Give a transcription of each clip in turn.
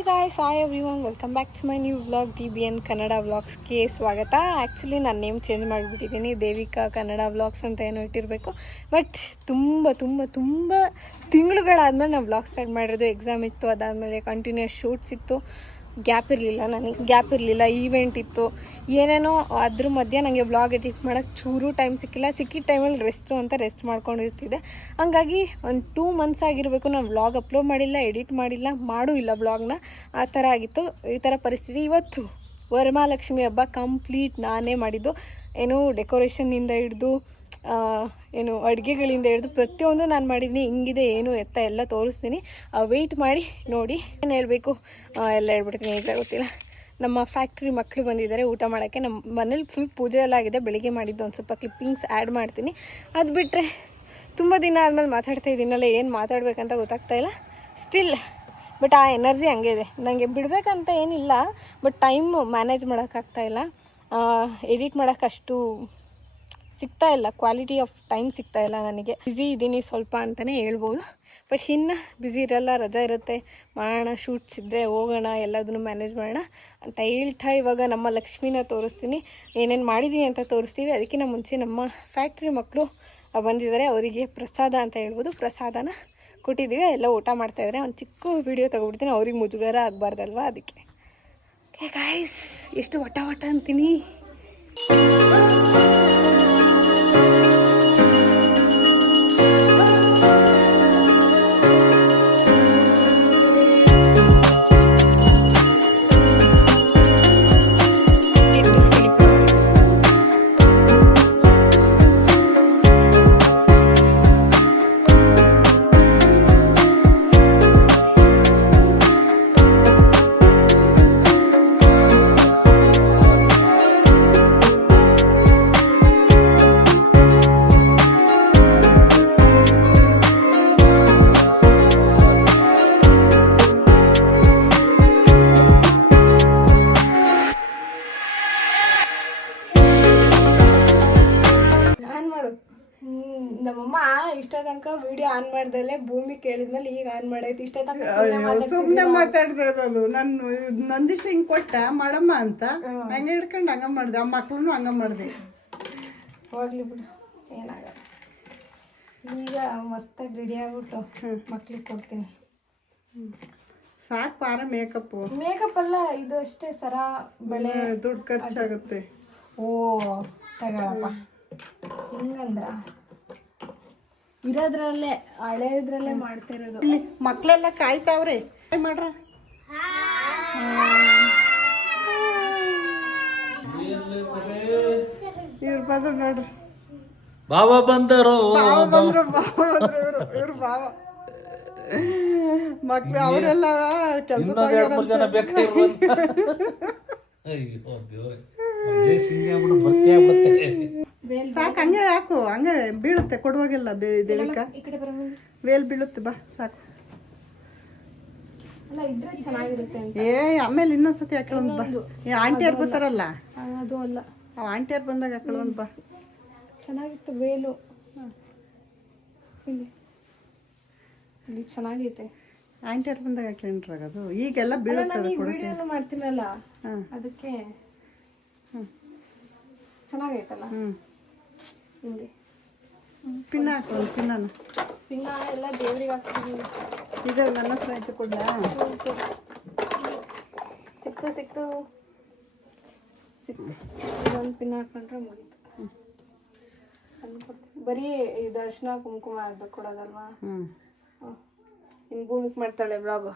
Hi guys hi everyone welcome back to my new vlog D B N Kannada ವ್ಲಾಗ್ಸ್ಗೆ ಸ್ವಾಗತ. Actually ನಾನು name change ಮಾಡಿಬಿಟ್ಟಿದ್ದೀನಿ. Devika Kannada vlogs ಅಂತ ಏನೋ ಇಟ್ಟಿರಬೇಕು. ಬಟ್ ತುಂಬ ತುಂಬ ತುಂಬ ತಿಂಗಳುಗಳಾದಮೇಲೆ ನಾವು ವ್ಲಾಗ್ ಸ್ಟಾರ್ಟ್ ಮಾಡಿರೋದು. ಎಕ್ಸಾಮ್ ಇತ್ತು, ಅದಾದಮೇಲೆ ಕಂಟಿನ್ಯೂಸ್ ಶೂಟ್ಸ್ ಇತ್ತು. ಗ್ಯಾಪ್ ಇರಲಿಲ್ಲ ನನಗೆ. ಗ್ಯಾಪ್ ಇರಲಿಲ್ಲ ಈವೆಂಟ್ ಇತ್ತು. ಏನೇನೋ ಅದ್ರ ಮಧ್ಯೆ ನನಗೆ ವ್ಲಾಗ್ ಎಡಿಟ್ ಮಾಡೋಕ್ಕೆ ಚೂರು ಟೈಮ್ ಸಿಕ್ಕಿಲ್ಲ. ಸಿಕ್ಕಿದ ಟೈಮಲ್ಲಿ ರೆಸ್ಟು ಅಂತ ರೆಸ್ಟ್ ಮಾಡ್ಕೊಂಡಿರ್ತಿದ್ದೆ. ಹಂಗಾಗಿ ಒಂದು ಟೂ ಮಂತ್ಸ್ ಆಗಿರಬೇಕು, ನಾನು ವ್ಲಾಗ್ ಅಪ್ಲೋಡ್ ಮಾಡಿಲ್ಲ ಎಡಿಟ್ ಮಾಡಿಲ್ಲ, ಮಾಡೂ ಇಲ್ಲ ವ್ಲಾಗ್ನ ಆ ಥರ ಆಗಿತ್ತು. ಈ ಥರ ಪರಿಸ್ಥಿತಿ ಇವತ್ತು. ವರಮಹಾಲಕ್ಷ್ಮಿ ಹಬ್ಬ ಕಂಪ್ಲೀಟ್ ನಾನೇ ಮಾಡಿದ್ದು. ಏನು ಡೆಕೋರೇಷನ್ನಿಂದ ಹಿಡಿದು ಏನು ಅಡುಗೆಗಳಿಂದ ಹಿಡಿದು ಪ್ರತಿಯೊಂದು ನಾನು ಮಾಡಿದ್ದೀನಿ. ಹಿಂಗಿದೆ, ಏನು ಎತ್ತ ಎಲ್ಲ ತೋರಿಸ್ತೀನಿ. ವೆಯ್ಟ್ ಮಾಡಿ, ನೋಡಿ. ಏನು ಹೇಳಬೇಕು? ಎಲ್ಲ ಹೇಳ್ಬಿಡ್ತೀನಿ, ಈಗ ಗೊತ್ತಿಲ್ಲ. ನಮ್ಮ ಫ್ಯಾಕ್ಟ್ರಿ ಮಕ್ಕಳು ಬಂದಿದ್ದಾರೆ, ಊಟ ಮಾಡೋಕ್ಕೆ. ನಮ್ಮ ಮನೇಲಿ ಫುಲ್ ಪೂಜೆ ಎಲ್ಲ ಆಗಿದೆ. ಬೆಳಿಗ್ಗೆ ಮಾಡಿದ್ದು ಒಂದು ಸ್ವಲ್ಪ ಕ್ಲಿಪ್ಪಿಂಗ್ಸ್ ಆ್ಯಡ್ ಮಾಡ್ತೀನಿ. ಅದು ಬಿಟ್ಟರೆ ತುಂಬ ದಿನ ಆದಮೇಲೆ ಮಾತಾಡ್ತಾ ಇದ್ದೀನಲ್ಲ ಏನು ಮಾತಾಡಬೇಕಂತ ಗೊತ್ತಾಗ್ತಾ ಇಲ್ಲ. ಸ್ಟಿಲ್ ಬಟ್ ಆ ಎನರ್ಜಿ ಹಂಗೆ ಇದೆ. ನನಗೆ ಬಿಡಬೇಕಂತ ಏನಿಲ್ಲ ಬಟ್ ಟೈಮ್ ಮ್ಯಾನೇಜ್ ಮಾಡೋಕ್ಕಾಗ್ತಾ ಇಲ್ಲ. ಎಡಿಟ್ ಮಾಡೋಕ್ಕಷ್ಟು ಸಿಗ್ತಾ ಇಲ್ಲ. ಕ್ವಾಲಿಟಿ ಆಫ್ ಟೈಮ್ ಸಿಗ್ತಾ ಇಲ್ಲ ನನಗೆ. ಬ್ಯುಸಿ ಇದ್ದೀನಿ ಸ್ವಲ್ಪ ಅಂತಲೇ ಹೇಳ್ಬೋದು. ಬಟ್ ಇನ್ನು ಬ್ಯುಸಿ ಇರಲ್ಲ, ರಜಾ ಇರುತ್ತೆ. ಮಾಡೋಣ ಶೂಟ್ಸ್ ಇದ್ದರೆ ಹೋಗೋಣ, ಎಲ್ಲದನ್ನು ಮ್ಯಾನೇಜ್ ಮಾಡೋಣ ಅಂತ ಹೇಳ್ತಾ ಇವಾಗ ನಮ್ಮ ಲಕ್ಷ್ಮಿನ ತೋರಿಸ್ತೀನಿ. ಏನೇನು ಮಾಡಿದ್ದೀನಿ ಅಂತ ತೋರಿಸ್ತೀವಿ. ಅದಕ್ಕಿಂತ ಮುಂಚೆ ನಮ್ಮ ಫ್ಯಾಕ್ಟ್ರಿ ಮಕ್ಕಳು ಬಂದಿದ್ದಾರೆ. ಅವರಿಗೆ ಪ್ರಸಾದ ಅಂತ ಹೇಳ್ಬೋದು. ಪ್ರಸಾದನ ಕೊಟ್ಟಿದ್ದೀವಿ ಎಲ್ಲ ಊಟ ಮಾಡ್ತಾ ಇದ್ರೆ ಒಂದು ಚಿಕ್ಕ ವಿಡಿಯೋ ತೊಗೊಬಿಡ್ತೀನಿ ಅವ್ರಿಗೆ ಮುಜುಗರ ಆಗಬಾರ್ದಲ್ವಾ ಅದಕ್ಕೆ. ಗಾಯ್ಸ್ ಎಷ್ಟು ಒಟ್ಟ ಒಟ್ಟ ಅಂತೀನಿ. ತನಕ ವಿಡಿಯೋ ಆನ್ ಮಾಡ್ದಲೆ ಭೂಮಿ ಕೇಳಿದ್ಮೇಲೆ ಈಗ ಆನ್ ಮಾಡೈತಿ. ಇಷ್ಟ ತನಕ ಸುಮ್ನೆ ಮಾತಾಡ್ದೆ ನಾನು. ನಂದಿಶ್ರೀ ಹಿಂಗ್ ಕೊಟ್ಟ ಮಾಡಮ್ಮ ಅಂತ. ಹಂಗ ಹಿಡ್ಕೊಂಡು ಹಂಗ ಮಾಡ್ದೆ. ಆ ಮಕ್ಳನ್ನು ಹಂಗ ಮಾಡ್ದೆ. ಹೋಗ್ಲಿ ಬಿಡು. ಏನಾಗ ಈಗ ಮಸ್ತಾಗಿ ರೆಡಿ ಆಗ್ಬಿಟ್ಟು ಮಕ್ಳಿಗೆ ಕೊಡ್ತೀನಿ. ಸಾಕ್ ಪಾರ ಮೇಕಪ್ ಮೇಕಪ್ ಅಲ್ಲ ಇದು ಅಷ್ಟೇ ಸರ ಬಳೆ. ದುಡ್ಡು ಖರ್ಚಾಗುತ್ತೆ. ಓ ತಗೊಳಪ್ಪ. ಹಿಂಗಂದ್ರ? ಇರೋದ್ರಲ್ಲೇ ಹಳೇದ್ರಲ್ಲೇ ಮಾಡ್ತಿರೋದು. ಇಲ್ಲಿ ಮಕ್ಳೆಲ್ಲ ಕಾಯ್ತಾವ್ರೆ. ಏನ್ ಮಾಡ್ರ? ಇವ್ರು ಬಂದ್ರು ನೋಡ್ರಿ. ಬಾವ ಬಂದರು ಬಾವ ಬಂದ್ರು ಬಾವ ಬಂದ್ರು ಇವ್ರು ಇವ್ರು ಬಾವ ಮಕ್ಳು ಅವರೆಲ್ಲ ಕೆಲಸ ಇನ್ನೊಂದ್ ಎರಡ್ ಮೂರ್ ಜನ ಅಯ್ಯೋ ದೇವ್ರೆ ಸಾಕು ಹಂಗೆ ಹಾಕು ಹಂಗೆ ಬೀಳುತ್ತೆ ಕೊಡುವಾಗೆಲ್ಲ ದೇವಿಕಾ. ವೇಲ್ ಬೀಳುತ್ತೆ ಬಾ ಸಾಕು. ಅಲ್ಲ ಇದ್ರೆ ಚೆನ್ನಾಗಿರುತ್ತೆ ಅಂತ. ಏ ಆಮೇಲೆ ಇನ್ನೊಂದ್ಸತಿ ಹಾಕೊಳ್ಳೋದು ಬಾ. ಏ ಆಂಟಿಯರ್ ಬರ್ತಾರಲ್ಲ? ಆಂಟಿ ಅದು ಅಲ್ಲ. ಆಂಟಿಯರ್ ಬಂದಾಗ ಹಾಕೊಳ್ಳೋದು ಬಾ. ಚೆನ್ನಾಗಿತ್ತು ವೇಲು. ಇಲ್ಲಿ. ಇಲ್ಲಿ ಚೆನ್ನಾಗೈತೆ. ಆಂಟಿಯರ್ ಬಂದಾಗ ಹಾಕೊಂಡ್ರಾಗ ಅದು. ಈಗೆಲ್ಲ ಬೀಳುತ್ತೆ ವಿಡಿಯೋನು ಮಾಡ್ತೀನಲ್ಲ? ಅದಕ್ಕೆ ಹ್ಮ್. ಚೆನ್ನಾಗೈತಲ್ಲ? ಹ್ಞೂ ಹಿಂಗೆ. ಪಿನ್ನ ಹಾಕು ಪಿನ್ನ ಪಿನ್ನ ಎಲ್ಲ ದೇವ್ರಿಗೆ ಹಾಕ್ತೀನಿ ಇದು ನನ್ನ ಹತ್ರ ಆಯ್ತು ಕೊಡ್ಲಾ? ಸಿಕ್ತು ಸಿಕ್ತು. ಸಿಕ್ತು. ಒಂದು ಪಿನ್ ಹಾಕೊಂಡ್ರೆ ಮುಗೀತು. ಬರೀ ದರ್ಶನ ಕುಂಕುಮ ಆಗ್ಬೇಕು ಕೊಡೋದಲ್ವಾ. ಇನ್ನು ಭೂಮಿಗೆ ಮಾಡ್ತಾಳೆ ಬ್ಲಾಗು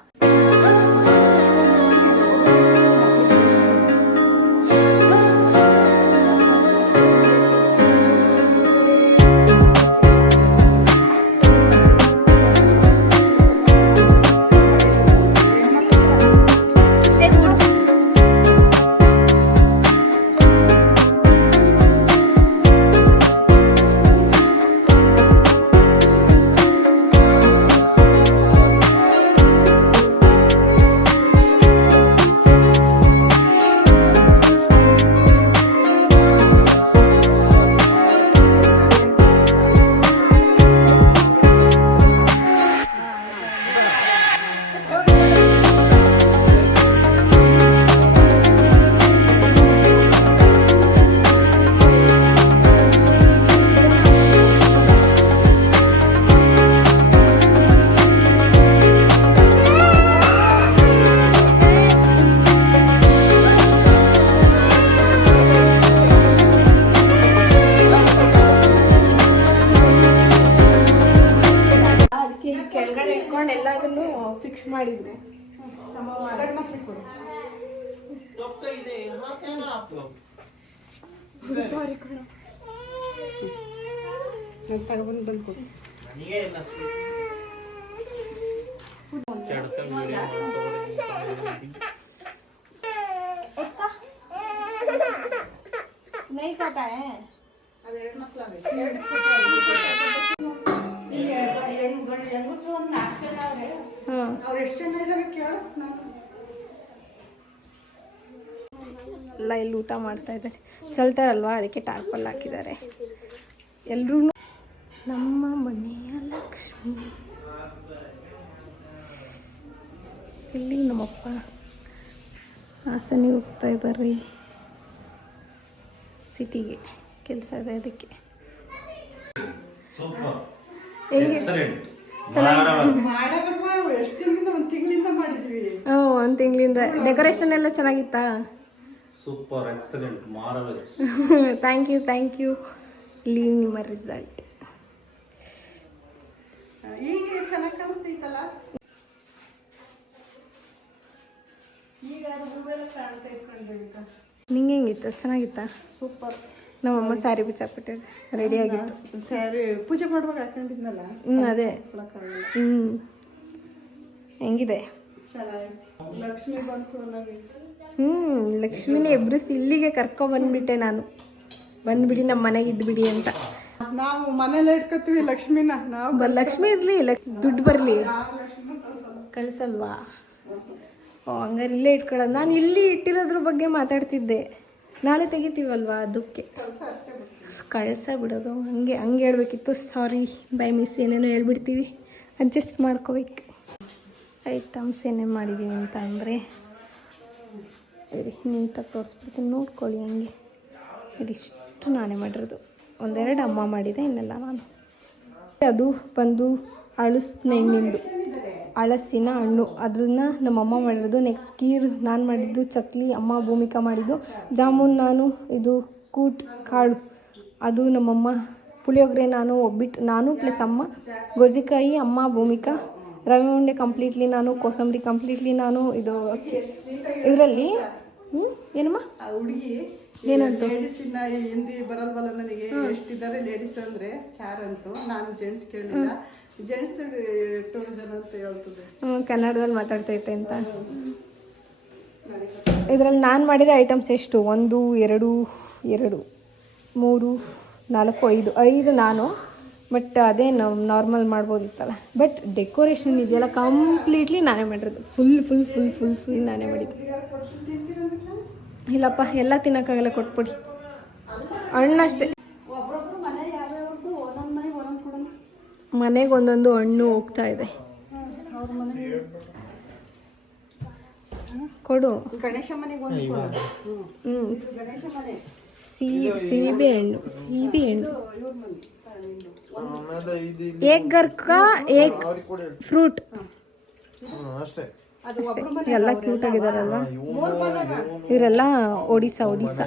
ಸಾರಿ ಕಣ ನಾನು ತಗೊಬಂದು ಬಂದು ಕೊಡು नहीं पता है ಅದು ಎರಡು ಮಕ್ಳವೆ ಎರಡು ಹೆಂಗಸ್ರು ಒಂದು ನಾಲ್ಕು ಜನ ಅವ್ರೆ ಹಾಂ ಅವ್ರು ಎಷ್ಟು ಜನ ಇದಾರೆ ಕೇಳು ನಾನು ಎಲ್ಲ ಇಲ್ಲಿ ಊಟ ಮಾಡ್ತಾ ಇದ್ದಾರೆ ಚಲ್ತಾರಲ್ವಾ? ಅದಕ್ಕೆ ಟಾರ್ಪಲ್ ಹಾಕಿದ್ದಾರೆ. ಎಲ್ರೂ ನಮ್ಮ ಮನೆಯ ಲಕ್ಷ್ಮಿ. ಇಲ್ಲಿ ನಮ್ಮಪ್ಪ? ಹಾಸನಿಗೆ ಹೋಗ್ತಾ ಇದ್ದಾರೆ. ಸಿಟಿಗೆ ಕೆಲಸ ಇದೆ ಅದಕ್ಕೆ. ಒಂದ್ ಹೇಗೆ? ಎಕ್ಸಲೆಂಟ್. ಎಷ್ಟು ತಿಂಗಳಿಂದ ಒಂದು ತಿಂಗಳಿಂದ ಮಾಡಿದ್ವಿ. ಹ್ಞೂ ಒಂದು ತಿಂಗಳಿಂದ. ಡೆಕೋರೇಷನ್ ಎಲ್ಲ ಚೆನ್ನಾಗಿತ್ತಾ? Super excellent marvels thank you thank you ಇಲ್ಲಿ ನಿಮ್ಮ ರಿಸಲ್ಟ್ ಈಗ ಚೆನ್ನಾಗಿ ಕಾಣಿಸ್ತೈತಲ್ಲ ಈಗ ಹೂವೆಲ್ಲ ಕಾಣ್ತಾ ಇಟ್ಕೊಂಡ್ರೆ ನಿಂಗೆ ಹೆಂಗಿತ್ತು? ಚೆನ್ನಾಗಿತ್ತಾ? ಸೂಪರ್ ನಮ್ಮಮ್ಮ ಸ್ಯಾರಿ ಬಿಚ್ಚಾಕ್ಬಿಟ್ಟಿದೆ ರೆಡಿ ಆಗಿತ್ತು. ಸ್ಯಾರಿ ಪೂಜೆ ಮಾಡುವಾಗ ಹಾಕೊಂಡಿದ್ನಲ್ಲ? ಹ್ಞೂ ಅದೇ. ಹ್ಞೂ ಹೆಂಗಿದೆ? ಚೆನ್ನಾಗಿ ಲಕ್ಷ್ಮಿ ಬಂತು ನಮಗೆ ಹ್ಞೂ ಲಕ್ಷ್ಮಿನೇ ಎಬ್ರಿಸಿ ಇಲ್ಲಿಗೆ ಕರ್ಕೊ ಬಂದ್ಬಿಟ್ಟೆ ನಾನು. ಬಂದ್ಬಿಡಿ ನಮ್ಮ ಮನೆಗೆ ಇದ್ಬಿಡಿ ಅಂತ. ನಾವು ಮನೇಲಿ ಇಟ್ಕೋತೀವಿ ಲಕ್ಷ್ಮಿನ. ನಾವು ಬ ಲಕ್ಷ್ಮಿ ಇರಲಿ ದುಡ್ಡು ಬರಲಿ. ಕಳ್ಸಲ್ವಾ? ಓ ಹಂಗಾರೆ ಇಲ್ಲೇ ಇಟ್ಕೊಳ್ಳೋದು. ನಾನು ಇಲ್ಲಿ ಇಟ್ಟಿರೋದ್ರ ಬಗ್ಗೆ ಮಾತಾಡ್ತಿದ್ದೆ. ನಾಳೆ ತೆಗಿತೀವಲ್ವಾ ಅದಕ್ಕೆ. ಕಳ್ಸ ಬಿಡೋದು. ಹಂಗೆ ಹಂಗೆ ಹೇಳ್ಬೇಕಿತ್ತು. ಸಾರಿ ಬೈ ಮಿಸ್ ಏನೇನೋ ಹೇಳ್ಬಿಡ್ತೀವಿ. ಅಡ್ಜಸ್ಟ್ ಮಾಡ್ಕೋಬೇಕು. ಐಟಮ್ಸ್ ಏನೇನು ಮಾಡಿದ್ದೀವಿ ಅಂತ ಅಂದರೆ ಇರಿ ನೀಟಾಗಿ ತೋರಿಸ್ಬಿಡ್ತೀನಿ ನೋಡ್ಕೊಳ್ಳಿ ಹಂಗೆ. ಇದಿಷ್ಟು ನಾನೇ ಮಾಡಿರೋದು. ಒಂದೆರಡು ಅಮ್ಮ ಮಾಡಿದೆ, ಇನ್ನೆಲ್ಲ ನಾನು. ಅದು ಬಂದು ಅಳಸಿನ ಹಣ್ಣಿಂದು ಹಳಸಿನ ಹಣ್ಣು. ಅದನ್ನ ನಮ್ಮಮ್ಮ ಮಾಡಿರೋದು. ನೆಕ್ಸ್ಟ್ ಕೀರ್ ನಾನು ಮಾಡಿದ್ದು, ಚಕ್ಲಿ, ಅಮ್ಮ ಭೂಮಿಕಾ ಮಾಡಿದ್ದು. ಜಾಮೂನ್ ನಾನು, ಇದು ಕೂಟ್, ಕಾಳು. ಅದು ನಮ್ಮಮ್ಮ, ಪುಳಿಯೋಗರೆ ನಾನು ಒಬ್ಬಿಟ್ಟು, ನಾನು ಪ್ಲಸ್ ಅಮ್ಮ ಗೋಜಿಕಾಯಿ ಅಮ್ಮ ಭೂಮಿಕಾ. ರವೆ ಉಂಡೆ ಕಂಪ್ಲೀಟ್ಲಿ ನಾನು ಕೋಸಂಬರಿ ಕಂಪ್ಲೀಟ್ಲಿ ನಾನು ಇದು ಇದರಲ್ಲಿ ಹ್ಞೂ ಏನಮ್ಮ? ಹುಡುಗಿ ಏನಂತ? ಲೇಡೀಸ್ ಇನ್ನ ಹಿಂದಿ ಬರಲ್ವಲ್ಲ ನನಗೆ ಎಷ್ಟಿದ್ದಾರೆ ಲೇಡೀಸ್ ಅಂದ್ರೆ? ಚಾರ್ ಅಂತು ನಾನು ಜೆಂಟ್ಸ್ ಕೇಳಿಲ್ಲ. ಜೆಂಟ್ಸ್ ಟೂ ಜನ ಅಂತ ಹೇಳ್ತದೆ. ಹ್ಮ್, ಕನ್ನಡದಲ್ಲಿ ಮಾತಾಡ್ತೈತೆ ಅಂತ. ಇದರಲ್ಲಿ ನಾನು ಮಾಡಿರೋ ಐಟಮ್ಸ್ ಎಷ್ಟು? ಒಂದು ಎರಡು ಎರಡು ಮೂರು ನಾಲ್ಕು ಐದು ಐದು ನಾನು. ಬಟ್ ಅದೇ ನಾವು ನಾರ್ಮಲ್ ಮಾಡ್ಬೋದಿತ್ತಲ್ಲ. ಬಟ್ ಡೆಕೋರೇಷನ್ ಇದೆಯಲ್ಲ ಕಂಪ್ಲೀಟ್ಲಿ ನಾನೇ ಮಾಡಿರೋದು. Full full full full full ನಾನೇ ಮಾಡಿದ್ದು. ಇಲ್ಲಪ್ಪ, ಎಲ್ಲ ತಿನ್ನೋಕ್ಕಾಗಲ್ಲ, ಕೊಟ್ಬಿಡಿ. ಹಣ್ಣಷ್ಟೇ ಮನೆಗೆ ಒಂದೊಂದ್ ಹಣ್ಣು ಹೋಗ್ತಾ ಇದೆ. ಕೊಡು. ಗಣೇಶ ಸೀಬೆ ಹಣ್ಣು ಸೀಬೆ ಹಣ್ಣು. ಏಕ್ ಗರ್ಕ ಏಕ್ ಫ್ರೂಟ್ ಅಷ್ಟೇ. ಅದು ಒಬ್ರ ಮನೆ ಎಲ್ಲ ಕ್ಯೂಟ್ ಆಗಿದಾರಲ್ವಾ? ಇವರೆಲ್ಲ ಒಡಿಸಾ ಒಡಿಸಾ.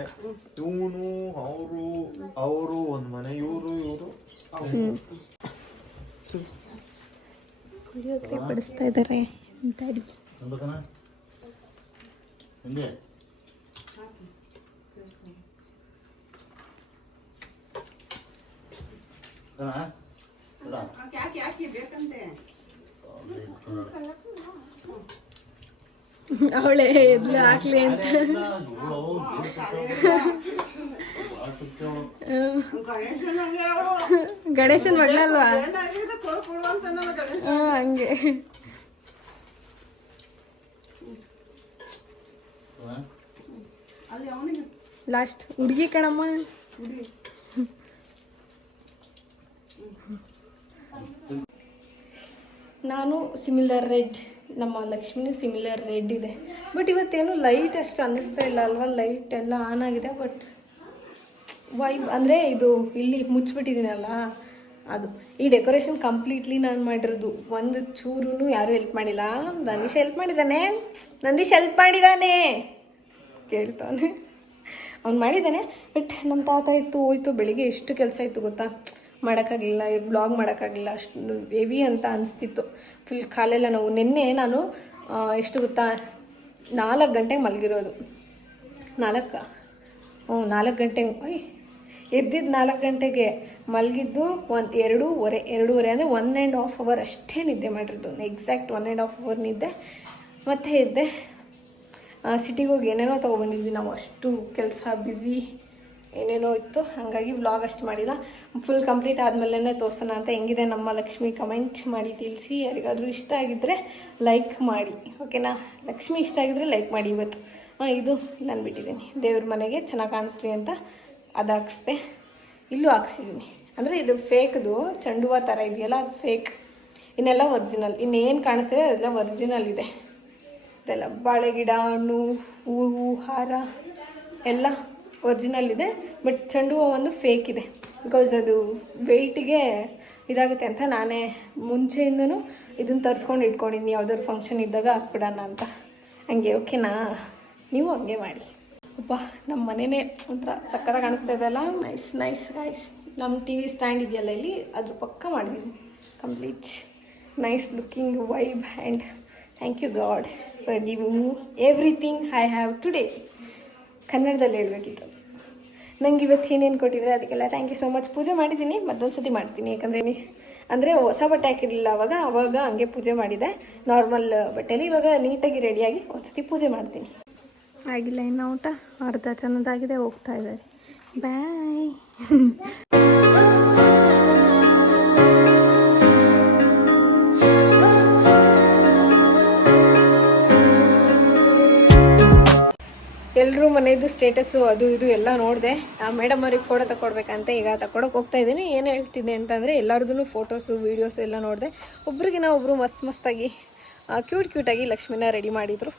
ಇವನು ಅವರು ಅವರು ಒಂದ್ ಮನೆ ಇವರು ಇವರು. ಬಡಿಸ್ತಾ ಇದ್ದಾರೆ ಅಂತ ಅಡಿಗೆ ನಂಬಕನ ಅವಳೆ ಎದ್ಲು ಹಾಕ್ಲಿ ಅಂತ. ಗಣೇಶನ ಮಗಳಲ್ವಾ ಹಂಗೆ. ಲಾಸ್ಟ್ ಹುಡುಗಿ ಕಣಮ್ಮ. ನಾನು ಸಿಮಿಲರ್ ರೆಡ್ ನಮ್ಮ ಲಕ್ಷ್ಮಿನೂ ಸಿಮಿಲರ್ ರೆಡ್ ಇದೆ. ಬಟ್ ಇವತ್ತೇನು ಲೈಟ್ ಅಷ್ಟು ಅನ್ನಿಸ್ತಾ ಇಲ್ಲ ಅಲ್ವಾ? ಲೈಟ್ ಎಲ್ಲ ಆನ್ ಆಗಿದೆ ಬಟ್ ವೈಬ್ ಅಂದರೆ ಇದು ಇಲ್ಲಿ ಮುಚ್ಚಿಬಿಟ್ಟಿದ್ದೀನಲ್ಲ, ಅದು. ಈ ಡೆಕೋರೇಷನ್ ಕಂಪ್ಲೀಟ್ಲಿ ನಾನು ಮಾಡಿರೋದು. ಒಂದು ಚೂರು ಯಾರೂ ಹೆಲ್ಪ್ ಮಾಡಿಲ್ಲ. ನಂದೀಶ್ ಹೆಲ್ಪ್ ಮಾಡಿದ್ದಾನೆ. ನಂದೀಶ್ ಹೆಲ್ಪ್ ಮಾಡಿದ್ದಾನೆ. ಕೇಳ್ತಾನೆ. ಅವ್ನು ಮಾಡಿದ್ದಾನೆ. ಬಟ್ ನಮ್ಮ ತಾತ ಇತ್ತು, ಹೋಯ್ತು, ಬೆಳಿಗ್ಗೆ ಎಷ್ಟು ಕೆಲಸ ಇತ್ತು ಗೊತ್ತಾ? ಮಾಡೋಕ್ಕಾಗಲಿಲ್ಲ, ಬ್ಲಾಗ್ ಮಾಡೋಕ್ಕಾಗಲಿಲ್ಲ, ಅಷ್ಟು ಹೆವಿ ಅಂತ ಅನಿಸ್ತಿತ್ತು. ಫುಲ್ ಕಾಲೆಲ್ಲ ನೋವು ನಿನ್ನೆ ನಾನು ಎಷ್ಟು ಗೊತ್ತಾ, ನಾಲ್ಕು ಗಂಟೆಗೆ ಮಲಗಿರೋದು. ನಾಲ್ಕು ಹ್ಞೂ ನಾಲ್ಕು ಗಂಟೆಗೆ ಎದ್ದಿದ್ದು ನಾಲ್ಕು ಗಂಟೆಗೆ ಮಲಗಿದ್ದು ಒಂದು ಎರಡೂವರೆ ಎರಡೂವರೆ ಅಂದರೆ ಒನ್ ಆ್ಯಂಡ್ ಹಾಫ್ ಅವರ್ ಅಷ್ಟೇ ನಿದ್ದೆ ಮಾಡಿರೋದು. Exact one and half hour ನಿದ್ದೆ. ಮತ್ತೆ ಎದ್ದೆ ಸಿಟಿಗೆ ಹೋಗಿ ಏನೇನೋ ತೊಗೊಬಂದಿದ್ವಿ ನಾವು ಅಷ್ಟು ಕೆಲಸ ಬ್ಯುಸಿ ಏನೇನೋ ಇತ್ತು, ಹಾಗಾಗಿ ವ್ಲಾಗ್ ಅಷ್ಟು ಮಾಡಿಲ್ಲ. ಫುಲ್ ಕಂಪ್ಲೀಟ್ ಆದಮೇಲೆ ತೋರಿಸೋಣ ಅಂತ ಹೆಂಗಿದೆ ನಮ್ಮ ಲಕ್ಷ್ಮಿ ಕಮೆಂಟ್ ಮಾಡಿ ತಿಳಿಸಿ. ಯಾರಿಗಾದರೂ ಇಷ್ಟ ಆಗಿದ್ದರೆ ಲೈಕ್ ಮಾಡಿ. ಓಕೆನಾ ಲಕ್ಷ್ಮಿ ಇಷ್ಟ ಆಗಿದ್ರೆ ಲೈಕ್ ಮಾಡಿ ಇವತ್ತು. ಹಾಂ, ಇದು ನಾನು ಬಿಟ್ಟಿದ್ದೀನಿ. ದೇವ್ರ ಮನೆಗೆ ಚೆನ್ನಾಗಿ ಕಾಣಿಸ್ಲಿ ಅಂತ ಅದು ಹಾಕ್ಸ್ದೆ. ಇಲ್ಲೂ ಹಾಕ್ಸಿದ್ದೀನಿ ಅಂದರೆ ಇದು ಫೇಕ್ದು ಚೆಂಡು ಹೂವು ಥರ ಇದೆಯಲ್ಲ, ಅದು ಫೇಕ್ ಇನ್ನೆಲ್ಲ ಒರ್ಜಿನಲ್ ಇನ್ನೇನು ಕಾಣಿಸ್ತಿದೆ ಅದೆಲ್ಲ ಒರಿಜಿನಲ್ ಇದೆ. ಇದೆಲ್ಲ ಬಾಳೆ ಗಿಡ ಹಣ್ಣು ಹೂವು ಹಾರ, ಎಲ್ಲ. ಒರಿಜಿನಲ್ ಇದೆ ಬಟ್ ಚೆಂಡು ಹೂವು ಒಂದು ಫೇಕ್ ಇದೆ. ಬಿಕಾಸ್ ಅದು ವೆಯ್ಟಿಗೆ ಇದಾಗುತ್ತೆ ಅಂತ ನಾನೇ ಮುಂಚೆಯಿಂದನೂ ಇದನ್ನು ತರಿಸ್ಕೊಂಡು ಇಟ್ಕೊಂಡಿದ್ದೀನಿ ಯಾವ್ದಾದ್ರು ಫಂಕ್ಷನ್ ಇದ್ದಾಗ ಹಾಕ್ಬಿಡೋಣ ಅಂತ. ಹಂಗೆ ಓಕೆನಾ ನೀವು ಹಂಗೆ ಮಾಡಿ. ಅಪ್ಪ ನಮ್ಮ ಮನೆಯೇ ಒಂಥರ ಸಕ್ಕತ್ತಾಗಿ ಕಾಣಿಸ್ತಾ ಇದೆಯಲ್ಲ ನೈಸ್ ನೈಸ್ ನೈಸ್ ನಮ್ಮ ಟಿ ವಿ ಸ್ಟ್ಯಾಂಡ್ ಇದೆಯಲ್ಲ ಇಲ್ಲಿ? ಅದ್ರ ಪಕ್ಕ ಮಾಡಿದ್ದೀನಿ complete nice looking vibe and thank you God for giving everything I have today ಕನ್ನಡದಲ್ಲಿ ಹೇಳಬೇಕಿತ್ತು. ನಂಗೆ ಇವತ್ತು ಏನೇನು ಕೊಟ್ಟಿದ್ರೆ ಅದಕ್ಕೆಲ್ಲ ಥ್ಯಾಂಕ್ ಯು ಸೊ ಮಚ್ ಪೂಜೆ ಮಾಡಿದ್ದೀನಿ ಮತ್ತೊಂದು ಸತಿ ಮಾಡ್ತೀನಿ. ಯಾಕಂದರೆ ಅಂದರೆ ಹೊಸ ಬಟ್ಟೆ ಹಾಕಿರಲಿಲ್ಲ ಅವಾಗ ಅವಾಗ ಹಂಗೆ ಪೂಜೆ ಮಾಡಿದೆ. ನಾರ್ಮಲ್ ಬಟ್ಟೆಲಿ ಇವಾಗ ನೀಟಾಗಿ ರೆಡಿಯಾಗಿ ಒಂದ್ಸತಿ ಪೂಜೆ ಮಾಡ್ತೀನಿ. ಆಗಿಲ್ಲ ಇನ್ನು ಊಟ. ಅರ್ಧ ಚೆನ್ನದಾಗಿದೆ ಹೋಗ್ತಾ ಇದ್ದಾರೆ. ಬಾಯ್ ಎಲ್ಲರೂ ಮನೆಯದು ಸ್ಟೇಟಸ್ಸು ಅದು ಇದು ಎಲ್ಲ ನೋಡಿದೆ ಮೇಡಮ್ ಅವ್ರಿಗೆ ಫೋಟೋ ತಗೊಡ್ಬೇಕಂತ ಈಗ ತಗೊಳಕ್ಕೆ ಹೋಗ್ತಾ ಇದ್ದೀನಿ. ಏನು ಹೇಳ್ತಿದ್ದೆ ಅಂತಂದರೆ ಎಲ್ಲರದ್ದು ಫೋಟೋಸು ವೀಡಿಯೋಸು ಎಲ್ಲ ನೋಡಿದೆ. ಒಬ್ರಿಗಿನ ಒಬ್ಬರು ಮಸ್ತ್ ಮಸ್ತಾಗಿ ಕ್ಯೂಟ್ ಕ್ಯೂಟಾಗಿ ಲಕ್ಷ್ಮಿನ ರೆಡಿ ಮಾಡಿದರು.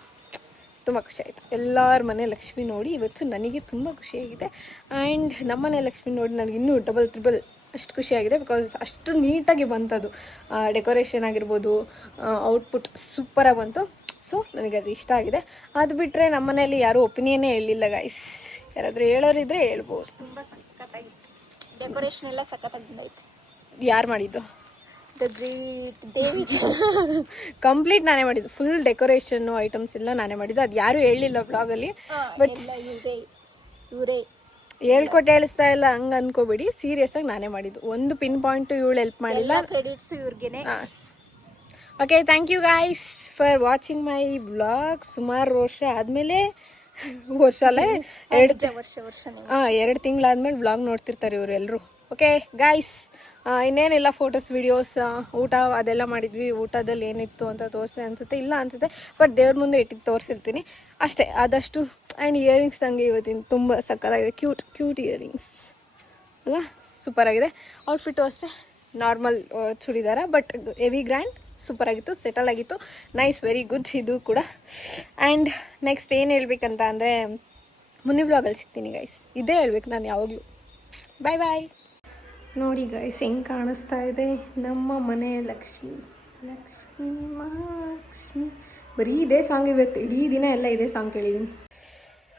ತುಂಬ ಖುಷಿ ಆಯಿತು. ಎಲ್ಲರ ಮನೆ ಲಕ್ಷ್ಮಿ ನೋಡಿ ಇವತ್ತು ನನಗೆ ತುಂಬ ಖುಷಿಯಾಗಿದೆ ಆ್ಯಂಡ್ ನಮ್ಮನೆ ಲಕ್ಷ್ಮಿ ನೋಡಿ ನನಗೆ ಇನ್ನೂ ಡಬಲ್ ತ್ರಿಬಲ್ ಅಷ್ಟು ಖುಷಿಯಾಗಿದೆ ಬಿಕಾಸ್ ಅಷ್ಟು ನೀಟಾಗಿ ಬಂತದು. ಡೆಕೋರೇಷನ್ ಆಗಿರ್ಬೋದು ಔಟ್ಪುಟ್ ಸೂಪರಾಗಿ ಬಂತು. ಸೊ ನನಗೆ ಅದು ಇಷ್ಟ ಆಗಿದೆ. ಅದು ಬಿಟ್ಟರೆ ನಮ್ಮ ಮನೆಯಲ್ಲಿ ಯಾರೂ ಒಪಿನಿಯನ್ನೇ ಹೇಳಿಲ್ಲ ಗೈಸ್ ಯಾರಾದರೂ ಹೇಳೋರಿದ್ರೆ ಹೇಳ್ಬೋದು. ತುಂಬ ಸಖತ್ತಾಗಿತ್ತು ಡೆಕೋರೇಷನ್ ಎಲ್ಲ ಸಖತ್ತಾಗಿ ಬಂದೈತೆ. ಯಾರು ಮಾಡಿದ್ದು? ದೇವಿ. ಕಂಪ್ಲೀಟ್ ನಾನೇ ಮಾಡಿದ್ದು. ಫುಲ್ ಡೆಕೋರೇಷನ್ ಐಟಮ್ಸ್ ಎಲ್ಲ ನಾನೇ ಮಾಡಿದ್ದು. ಅದು ಯಾರೂ ಹೇಳಿಲ್ಲ ಬ್ಲಾಗಲ್ಲಿ ಬಟ್ ಇವರೇ ಹೇಳ್ಕೊಟ್ಟು ಹೇಳಿಸ್ತಾ ಇಲ್ಲ ಹಂಗೆ ಅನ್ಕೋಬೇಡಿ. ಸೀರಿಯಸ್ ಆಗಿ ನಾನೇ ಮಾಡಿದ್ದು. ಒಂದು ಪಿನ್ ಪಾಯಿಂಟ್ ಇವಳು ಹೆಲ್ಪ್ ಮಾಡಿಲ್ಲ. Credits ಇವ್ರಿಗೆನೆ. Okay thank you guys for watching my blog ಸುಮಾರು ವರ್ಷ ಆದಮೇಲೆ ವರ್ಷ ಅಲ್ಲ ಎರಡು ವರ್ಷ ವರ್ಷ ಹಾಂ ಎರಡು ತಿಂಗಳಾದ್ಮೇಲೆ ಬ್ಲಾಗ್ ನೋಡ್ತಿರ್ತಾರೆ ಇವರೆಲ್ಲರೂ ಓಕೆ ಗಾಯ್ಸ್ ಇನ್ನೇನಿಲ್ಲ ಫೋಟೋಸ್ ವಿಡಿಯೋಸ್ ಊಟ ಅದೆಲ್ಲ ಮಾಡಿದ್ವಿ. ಊಟದಲ್ಲಿ ಏನಿತ್ತು ಅಂತ ತೋರಿಸಿದೆ ಅನ್ಸುತ್ತೆ ಇಲ್ಲ ಅನ್ಸುತ್ತೆ ಬಟ್ ದೇವ್ರ ಮುಂದೆ ಇಟ್ಟಿದ್ದು ತೋರಿಸಿರ್ತೀನಿ. ಅಷ್ಟೇ ಆದಷ್ಟು ಆ್ಯಂಡ್ ಇಯರಿಂಗ್ಸ್ ನನಗೆ ಇವತ್ತಿನ ತುಂಬ ಸಕ್ಕತ್ತಾಗಿದೆ. ಕ್ಯೂಟ್ ಕ್ಯೂಟ್ ಇಯರಿಂಗ್ಸ್ ಅಲ್ಲ ಸೂಪರ್ ಆಗಿದೆ. ಔಟ್ಫಿಟ್ಟು ಅಷ್ಟೇ normal churidar but heavy grand super ಆಗಿತ್ತು ಸೆಟಲ್ ಆಗಿತ್ತು. ನೈಸ್ ವೆರಿ ಗುಡ್ ಇದು ಕೂಡ. ಆ್ಯಂಡ್ ನೆಕ್ಸ್ಟ್ ಏನು ಹೇಳ್ಬೇಕಂತ ಅಂದರೆ ಮುಂದಿನ ಬ್ಲಾಗಲ್ಲಿ ಸಿಗ್ತೀನಿ ಗೈಸ್ ಇದೇ ಹೇಳ್ಬೇಕು ನಾನು ಯಾವಾಗಲೂ. ಬಾಯ್ ಬಾಯ್ ನೋಡಿ ಗೈಸ್ ಹೆಂಗೆ ಕಾಣಿಸ್ತಾ ಇದೆ ನಮ್ಮ ಮನೆ ಲಕ್ಷ್ಮಿ. ಲಕ್ಷ್ಮಿ ಮಹಾಲಕ್ಷ್ಮಿ ಬರೀ ಇದೇ ಸಾಂಗ್ ಇವತ್ತು ಇಡೀ ದಿನ ಎಲ್ಲ ಇದೇ ಸಾಂಗ್ ಕೇಳಿದ್ದೀನಿ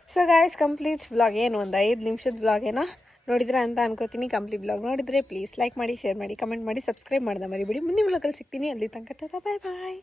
ಸೊ ಗಾಯ್ಸ್ ಕಂಪ್ಲೀಟ್ ಬ್ಲಾಗ್ ಏನು? ಒಂದು ಐದು ನಿಮಿಷದ ಬ್ಲಾಗ್ ಏನೋ? ನೋಡಿದ್ರೆ ಅಂತ ಅನ್ಕೋತೀನಿ ಕಂಪ್ಲೀಟ್ ಬ್ಲಾಗ್ ನೋಡಿದ್ರೆ ಪ್ಲೀಸ್ ಲೈಕ್ ಮಾಡಿ ಶೇರ್ ಮಾಡಿ ಕಮೆಂಟ್ ಮಾಡಿ ಸಬ್ಸ್ಕ್ರೈಬ್ ಮಾಡ್ದೆ ಮರಿಬೇಡಿ. ಮುಂದಿನ ಬ್ಲಾಗಲ್ಲಿ ಸಿಗ್ತೀನಿ. ಅಲ್ಲಿ ತನಕ ಬಾಯ್ ಬಾಯ್